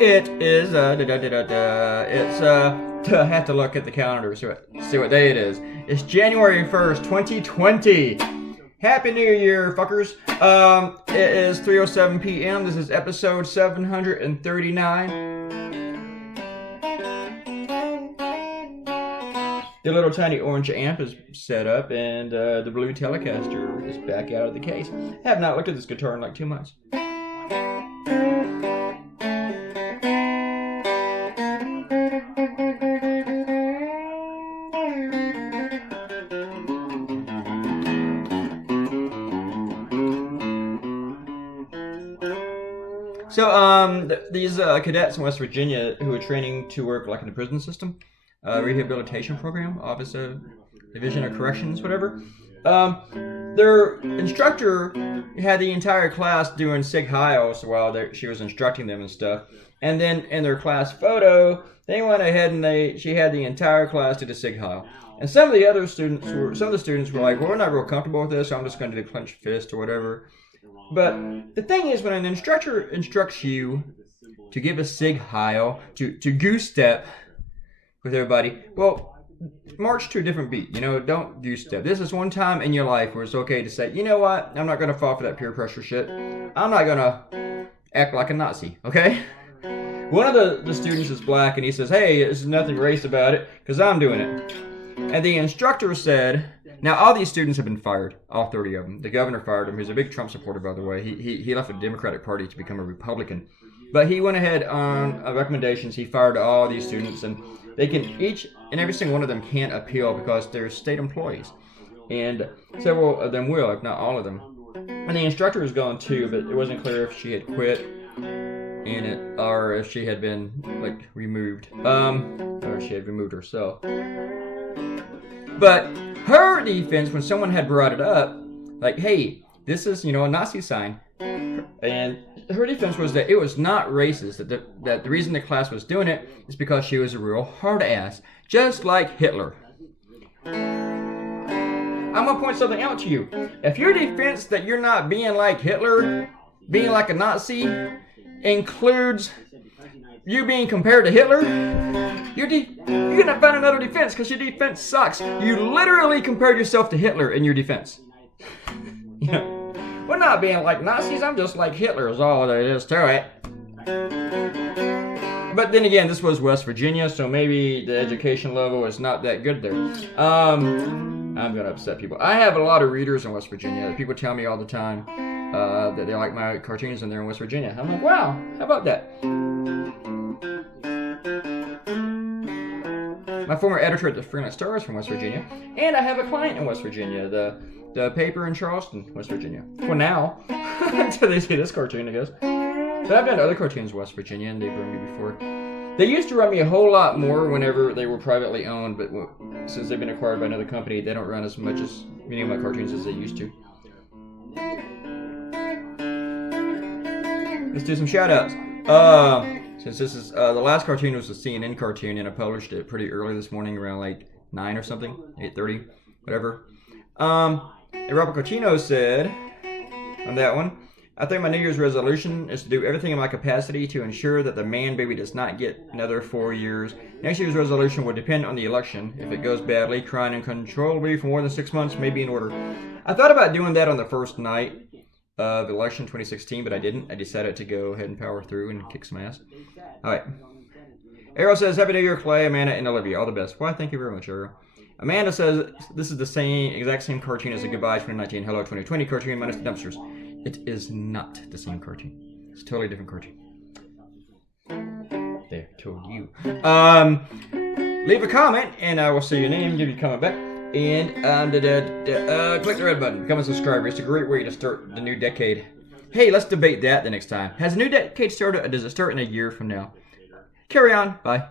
It is, I have to look at the calendar to see what day it is. It's January 1st, 2020. Happy New Year, fuckers. It is 3:07 p.m. This is episode 739. The little tiny orange amp is set up, and the blue Telecaster is back out of the case. I have not looked at this guitar in like 2 months. So, these cadets in West Virginia who are training to work like in the prison system, rehabilitation program, Office of Division of Corrections, whatever. Their instructor had the entire class doing Seig Heil while she was instructing them and stuff. And then in their class photo, they went ahead and she had the entire class do the Seig Heil. And some of the students were like, well, we're not real comfortable with this, so I'm just going to do the clenched fist or whatever. But the thing is, when an instructor instructs you to give a Seig Heil, to goose step with everybody, well, march to a different beat. Don't goose step. This is one time in your life where it's okay to say, you know what, I'm not going to fall for that peer pressure shit. I'm not going to act like a Nazi, okay? One of the students is black, and he says, hey, there's nothing racist about it, because I'm doing it. And the instructor said... Now, all these students have been fired, all 30 of them. The governor fired him. He's a big Trump supporter, by the way. He left the Democratic Party to become a Republican. But he went ahead on recommendations. He fired all these students, and they can each and every single one of them can't appeal because they're state employees. And several of them will, if not all of them. And the instructor was gone too, but it wasn't clear if she had quit or if she had been, removed. Or she had removed herself. But her defense, when someone had brought it up, like, hey, this is, a Nazi sign. And her defense was that it was not racist, that the reason the class was doing it is because she was a real hard ass, just like Hitler. I'm going to point something out to you. If your defense that you're not being like Hitler, being like a Nazi, includes you being compared to Hitler, you're gonna find another defense because your defense sucks. You literally compared yourself to Hitler in your defense. We're not being like Nazis. I'm just like Hitler is all there is to it. But then again, this was West Virginia, so maybe the education level is not that good there. I'm gonna upset people. I have a lot of readers in West Virginia. People tell me all the time that they like my cartoons and they're in West Virginia. I'm like, wow, how about that? My former editor at the Freelance Star is from West Virginia, and I have a client in West Virginia, the paper in Charleston, West Virginia. For now, until they see this cartoon, I guess. But I've done other cartoons in West Virginia, and they've run me before. They used to run me a whole lot more whenever they were privately owned, but since they've been acquired by another company, they don't run as much as many of my cartoons as they used to. Let's do some shout-outs. Since this is, the last cartoon was a CNN cartoon, and I published it pretty early this morning, around 9 or something, 8:30, whatever. Robert Cotino said on that one, I think my New Year's resolution is to do everything in my capacity to ensure that the man baby does not get another 4 years. Next year's resolution will depend on the election. If it goes badly, crying uncontrollably for more than 6 months may be in order. I thought about doing that on the first night of election 2016, but I didn't. I decided to go ahead and power through and kick some ass. Alright. Ariel says, Happy New Year, Clay, Amanda, and Olivia. All the best. Why, thank you very much, Ariel. Amanda says, this is the exact same cartoon as the Goodbye 2019, Hello 2020 cartoon minus the dumpsters. It is not the same cartoon. It's a totally different cartoon. There, told you. Leave a comment, and I will say your name, give you a comment back. And click the red button, become a subscriber. It's a great way to start the new decade. Hey, let's debate that the next time. Has the new decade started, or does it start in a year from now? Carry on. Bye.